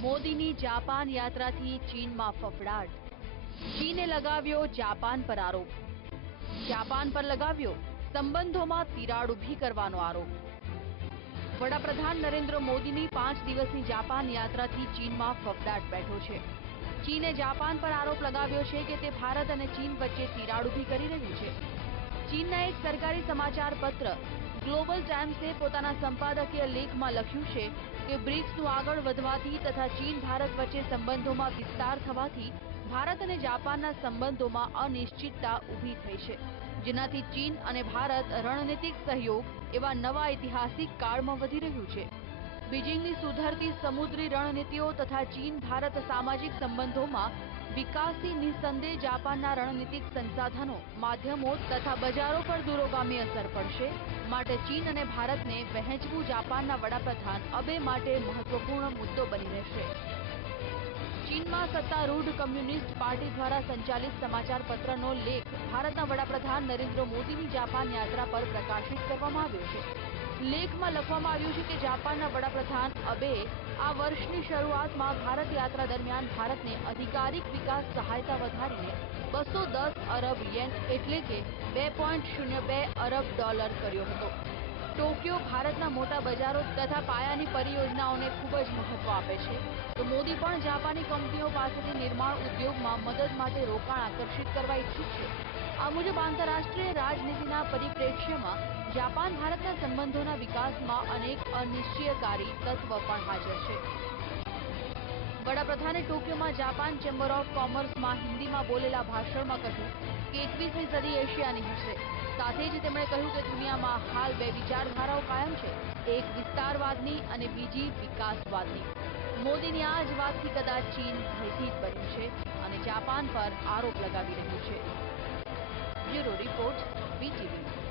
મોદીની જાપાન યાત્રાથી ચીનમાં ફફડાટ. ચીને લગાવ્યો જાપાન પર આરોપ. જાપાન પર લગાવ્યો સંબંધોમાં તિરાડ ઊભી કરવાનો આરોપ. વડાપ્રધાન નરેન્દ્ર મોદીની પાંચ દિવસની જાપાન યાત્રાથી ચીનમાં ફફડાટ બેઠો છે. ચીને જાપાન પર આરોપ લગાવ્યો છે કે તે ભારત અને ચીન વચ્ચે તિરાડ ઊભી કરી રહ્યું છે. ચીનના એક સરકારી સમાચાર પત્ર ગ્લોબલ ટાઈમ્સે પોતાના સંપાદકીય લેખમાં લખ્યું છે કે બ્રિક્સનું આગળ વધવાથી તથા ચીન ભારત વચ્ચે સંબંધોમાં વિસ્તાર થવાથી ભારત અને જાપાનના સંબંધોમાં અનિશ્ચિતતા ઊભી થઈ છે, જેનાથી ચીન અને ભારત રણનીતિક સહયોગ એવા નવા ઐતિહાસિક કાળમાં વધી રહ્યું છે. બીજિંગની સુધરતી સમુદ્રી રણનીતિઓ તથા ચીન ભારત સામાજિક સંબંધોમાં વિકાસથી નિસંદેહ જાપાનના રણનીતિક સંસાધનો, માધ્યમો તથા બજારો પર દૂરોગામી અસર પડશે. માટે ચીન અને ભારતને વહેંચવું જાપાનના વડાપ્રધાન અબે માટે મહત્વપૂર્ણ મુદ્દો બની રહેશે. ચીનમાં સત્તારૂઢ કમ્યુનિસ્ટ પાર્ટી દ્વારા સંચાલિત સમાચાર પત્રનો લેખ ભારતના વડાપ્રધાન નરેન્દ્ર મોદીની જાપાન યાત્રા પર પ્રકાશિત કરવામાં આવ્યો છે. લેખમાં લખવામાં આવ્યું છે કે જાપાનના વડાપ્રધાન અબે આ વર્ષની શરૂઆતમાં ભારત યાત્રા દરમિયાન ભારતને અધિકારિક વિકાસ સહાયતા વધારીને બસો દસ અરબ યેન એટલે કે બે પોઈન્ટ શૂન્ય બે અરબ ડોલર કર્યો હતો. ટોક્યો ભારતના મોટા બજારો તથા પાયાની પરિયોજનાઓને ખૂબ જ મહત્વ આપે છે. તો મોદી પણ જાપાની કંપનીઓ પાસેથી નિર્માણ ઉદ્યોગમાં મદદ માટે રોકાણ આકર્ષિત કરવા ઈચ્છુક છે. આ મુજબ આંતરરાષ્ટ્રીય રાજનીતિના પરિપ્રેક્ષ્યમાં જાપાન ભારતના સંબંધોના વિકાસમાં અનેક અનિશ્ચયકારી તત્વ પણ હાજર છે. વડાપ્રધાને ટોક્યોમાં જાપાન ચેમ્બર ઓફ કોમર્સમાં હિન્દીમાં બોલેલા ભાષણમાં કહ્યું કે એકવીસમી સદી એશિયાની હશે સાથે જ તેમણે કહ્યું કે દુનિયામાં હાલ બે વિચારધારાઓ કાયમ છે. એક વિસ્તારવાદની અને બીજી વિકાસવાદની. મોદીની આ જ વાતથી કદાચ ચીન ભયભીત બન્યું છે અને જાપાન પર આરોપ લગાવી રહ્યું છે. Bureau report BTV